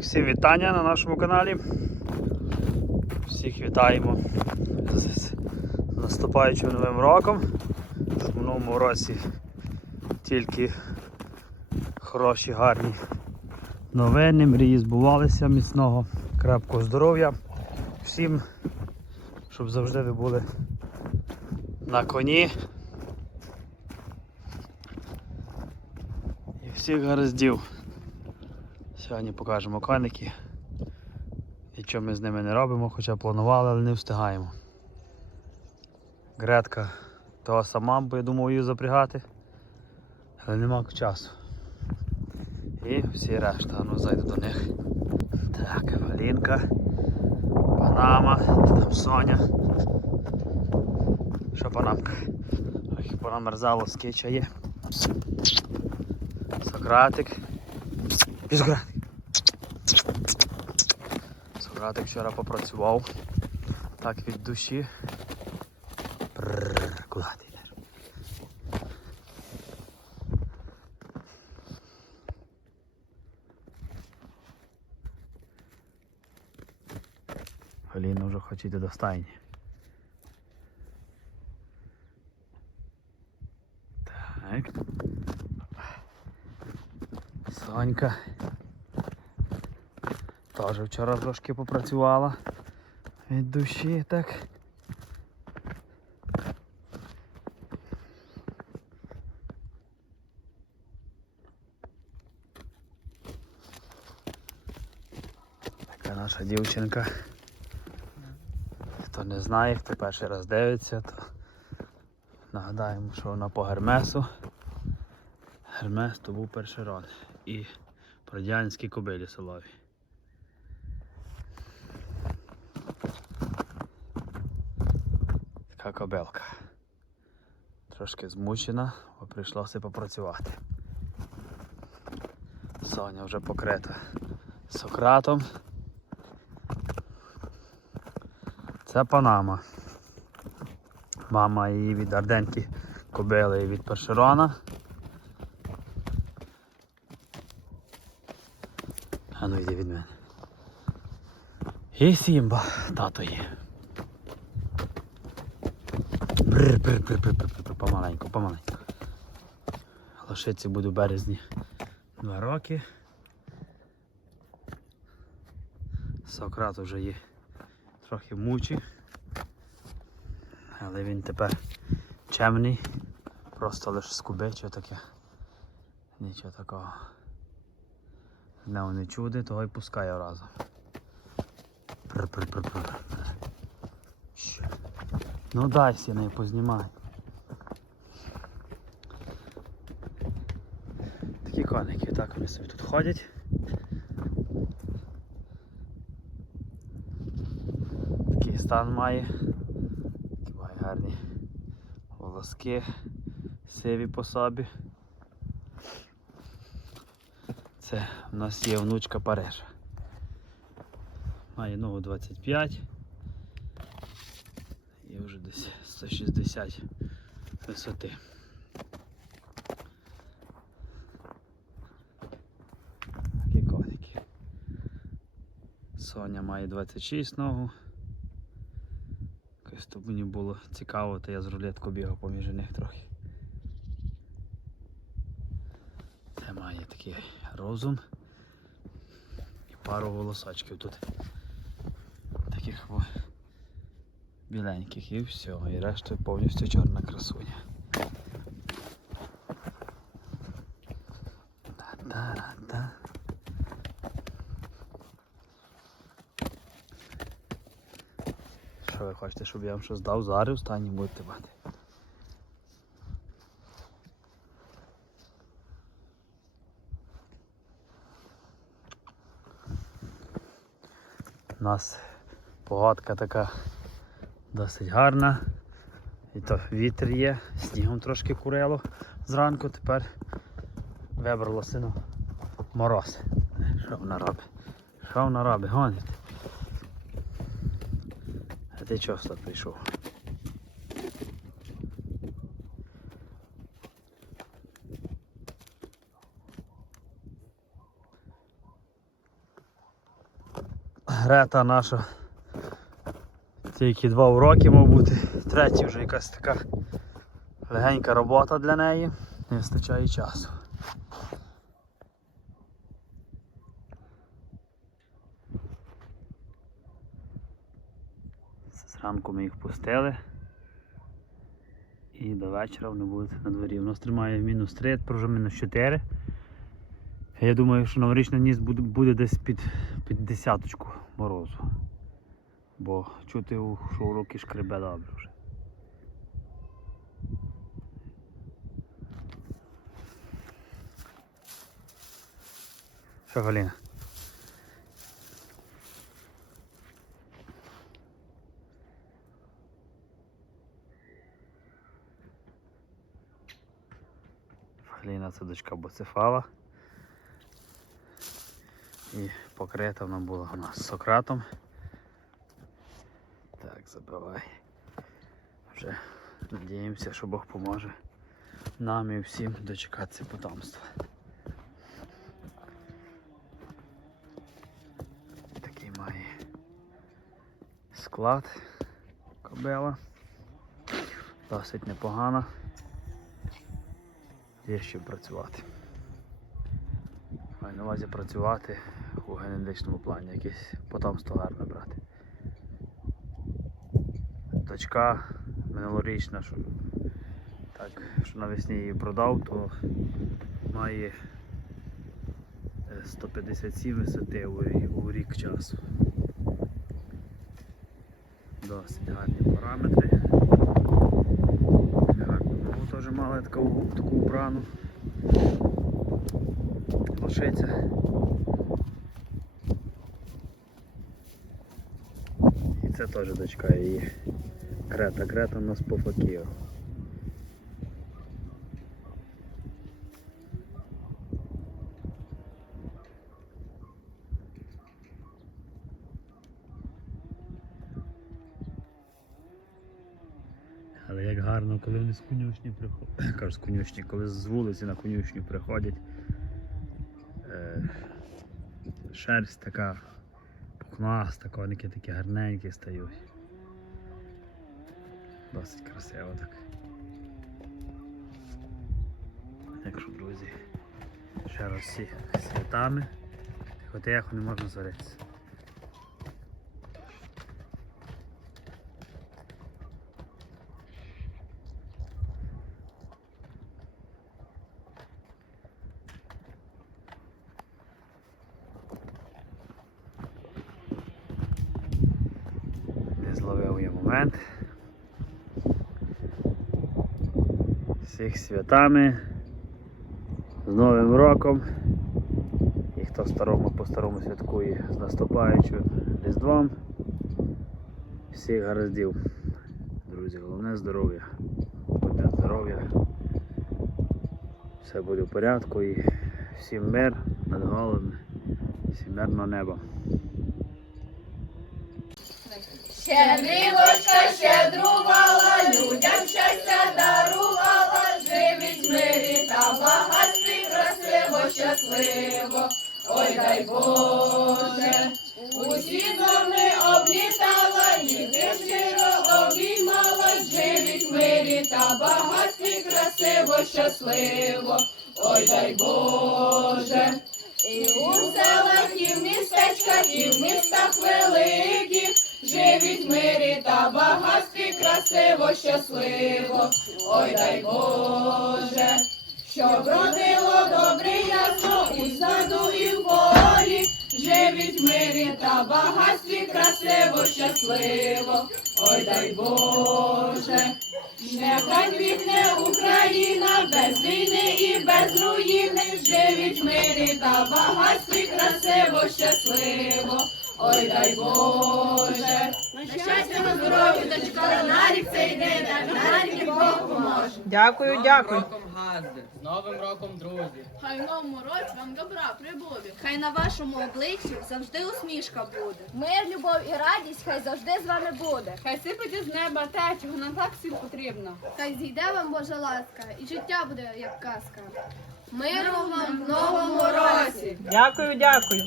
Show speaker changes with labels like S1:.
S1: Всім вітання на нашому каналі. Всіх вітаємо з наступаючим новим роком. В минулому році тільки хороші, гарні новини, мрії збувалися міцного, крепкого здоров'я. Всім, щоб завжди ви були на коні. І всіх гараздів. Сьогодні покажемо коники. Нічого ми з ними не робимо, хоча планували, але не встигаємо. Гретка того сама, бо я думав її запрягати, але нема часу. І всі решта, ну зайду до них. Так, Валінка, Панама, там Соня. Що Панамка? Ох, понамерзало з кича є. Сократик. Сократик. Сократик вчора попрацював. Так від душі. Прррр, куди ти йдеш? Галіна вже хоче йти до стайні. Так. Сонька. Теж вчора трошки попрацювала від душі, так. Така наша дівчинка. Хто не знає, хто перший раз дивиться, то нагадаємо, що вона по Гермесу. Гермес то був перший рон. І по радянській кобилі солові. Така кобилка. Трошки змучена, бо прийшлося попрацювати. Соня вже покрита Сократом. Це Панама. Мама її від Арденки кобили і від першерона. А ну йди від мене. І Сімба, тато є. Помаленьку, помаленьку. Лошиці буду в березні два роки. Сократ вже є трохи мучі. Але він тепер чемний. Просто лише скубиче таке. Нічого такого. Не не чуди, того й пускає разом. Пр-пр-пр-пр. Ну дай сі не познімай. Такі коники, так вони собі тут ходять. Такий стан має. Такі має гарні волоски, сиві по собі. Це у нас є внучка Парижа. Має ногу 25 і вже десь 160 висоти. Такі коники. Соня має 26 ногу. Якось то мені було цікаво, то я з рулеткою бігав поміж них трохи. Це має такий розум і пару волосочків тут. Таких біленьких і все, і решта повністю чорна красуня. Та-та-та. Що ви хочете, щоб я вам щось дав зараз в стані будете мати? У нас погодка така досить гарна. І то вітер є, снігом трошки курило зранку, тепер вибралося ну, мороз. Що вона робить? Що вона робить? Гонить. А ти чого сюди прийшов? Грета наша. Тільки два уроки, мав бути. Третій вже якась така легенька робота для неї. Не вистачає часу. Зранку ми їх пустили. І до вечора вони будуть на дворі. У нас тримає мінус 3, тепер вже мінус 4. Я думаю, що новорічна ніч буде, буде десь під, під десяточку морозу. Бо чути, що у руки шкребе добре вже. Що, Галіна? Галіна це дочка Боцефала. І покрита вона була у нас Сократом. Так, забивай. Вже надіємося, що Бог поможе нам і всім дочекатися потомства. Такий має склад кобела. Досить непогана. Є що працювати. Маю на увазі працювати у генетичному плані, якесь потомство гарне брати. Дочка минулорічна, що, так, що навесні її продав, то має е, 157 висоти у, рік часу. Досить гарні параметри. Гарну ногу теж мала таку, таку убрану. Лошиця. І це теж дочка її. Крета у нас по факіру. Але як гарно, коли вони з конюшні приходять. Кажу, з конюшні, коли з вулиці на конюшню приходять. Е, шерсть така пухнаста, коники такі гарненькі стають. Досить красиво так. Так що, друзі, ще раз всі святами. Тихо-тихо не можна зваритися. Зловив я момент. Всіх святами. З Новим роком. І хто старому по старому святкує з наступаючим Різдвом. Всіх гараздів. Друзі, головне здоров'я. Будьте здоров'я. Все буде в порядку і всім мир над головами, всім мирного неба.
S2: Щедрівочка щедрувала, людям щастя дарувала, живіть мирі та багатстві, красиво, щасливо. Ой, дай Боже, усі зони облітала, їх щиро обіймала, живіть мирі та багатстві, красиво, щасливо. Ой, дай Боже. І у селах, і в містечках, і в містах великих, мирі та багатстві, красиво, щасливо, ой дай Боже, щоб родило добре ясно і в саду, і в полі, живіть в мирі та багатстві, красиво, щасливо, ой дай Боже. Нехай квітне Україна без війни і без руїни, живіть в мирі та багатстві, красиво, щасливо, ой дай Боже. На щастя, на здоров'я, дочка, на рік цей день, на рік Бог поможе.
S3: Дякую, дякую.
S4: з Новим роком, друзі.
S5: Хай в новому році вам добра прибуде. Хай на вашому обличчі завжди усмішка буде.
S2: Мир, любов і радість, хай завжди з вами буде.
S5: Хай сипить з неба те, чого нам так всім потрібно.
S6: Хай зійде вам Божа ласка, і життя буде як казка. Миру вам в новому році!
S3: Дякую, дякую.